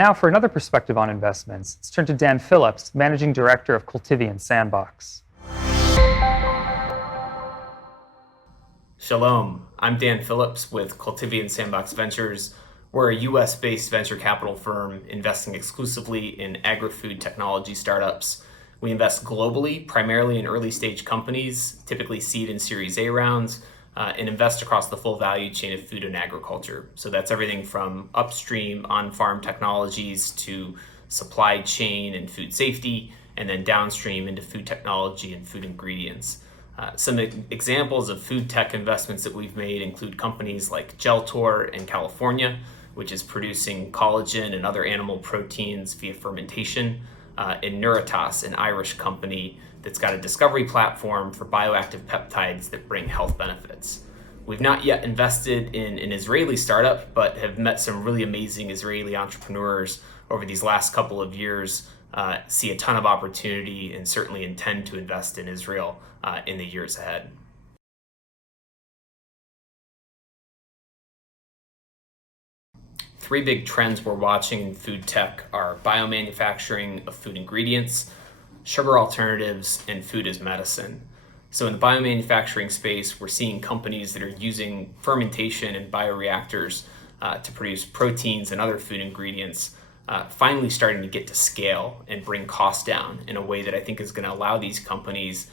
now for another perspective on investments, let's turn to Dan Phillips, Managing Director of Cultivian Sandbox. Shalom, I'm Dan Phillips with Cultivian Sandbox Ventures. We're a US-based venture capital firm investing exclusively in agri-food technology startups. We invest globally, primarily in early-stage companies, typically seed and Series A rounds, and invest across the full value chain of food and agriculture. So that's everything from upstream on-farm technologies to supply chain and food safety, and then downstream into food technology and food ingredients. Some examples of food tech investments that we've made include companies like Geltor in California, which is producing collagen and other animal proteins via fermentation, and Neuritas, an Irish company that's got a discovery platform for bioactive peptides that bring health benefits. We've not yet invested in an Israeli startup, but have met some really amazing Israeli entrepreneurs over these last couple of years, see a ton of opportunity, and certainly intend to invest in Israel in the years ahead. Three big trends we're watching in food tech are biomanufacturing of food ingredients, sugar alternatives, and food as medicine. So in the biomanufacturing space, we're seeing companies that are using fermentation and bioreactors to produce proteins and other food ingredients, finally starting to get to scale and bring costs down in a way that I think is going to allow these companies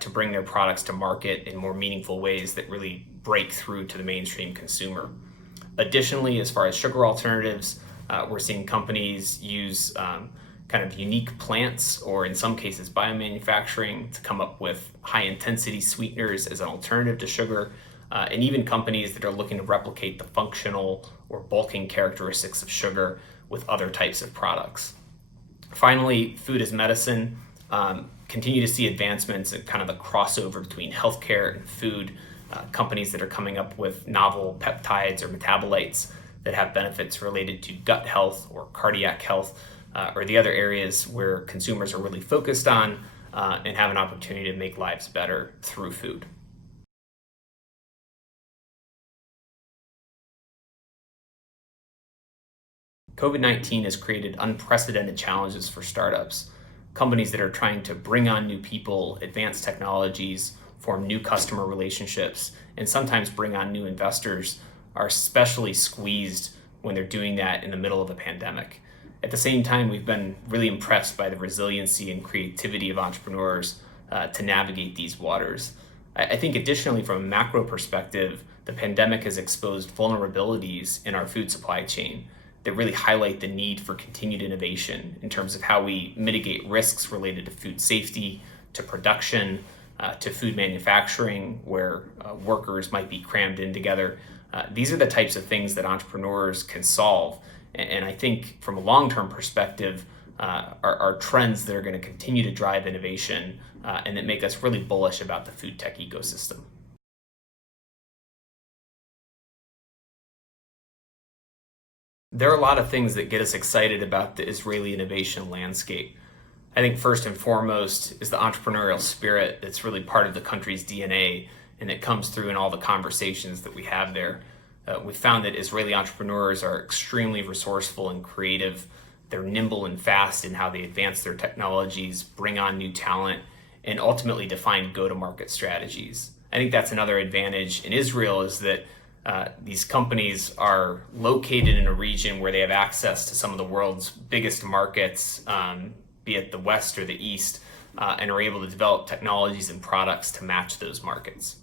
to bring their products to market in more meaningful ways that really break through to the mainstream consumer. Additionally, as far as sugar alternatives, we're seeing companies use kind of unique plants, or in some cases biomanufacturing, to come up with high intensity sweeteners as an alternative to sugar, and even companies that are looking to replicate the functional or bulking characteristics of sugar with other types of products. Finally, food as medicine, continue to see advancements in kind of the crossover between healthcare and food, companies that are coming up with novel peptides or metabolites that have benefits related to gut health or cardiac health, or the other areas where consumers are really focused on and have an opportunity to make lives better through food. COVID-19 has created unprecedented challenges for startups. Companies that are trying to bring on new people, advance technologies, form new customer relationships, and sometimes bring on new investors are especially squeezed when they're doing that in the middle of a pandemic. At the same time, we've been really impressed by the resiliency and creativity of entrepreneurs to navigate these waters. I think additionally, from a macro perspective, the pandemic has exposed vulnerabilities in our food supply chain that really highlight the need for continued innovation in terms of how we mitigate risks related to food safety, to production, to food manufacturing, where workers might be crammed in together. These are the types of things that entrepreneurs can solve. And I think from a long-term perspective, are trends that are going to continue to drive innovation and that make us really bullish about the food tech ecosystem. There are a lot of things that get us excited about the Israeli innovation landscape. I think first and foremost is the entrepreneurial spirit that's really part of the country's DNA, and it comes through in all the conversations that we have there. We found that Israeli entrepreneurs are extremely resourceful and creative. They're nimble and fast in how they advance their technologies, bring on new talent, and ultimately define go-to-market strategies. I think that's another advantage in Israel, is that these companies are located in a region where they have access to some of the world's biggest markets, be it the West or the East, and are able to develop technologies and products to match those markets.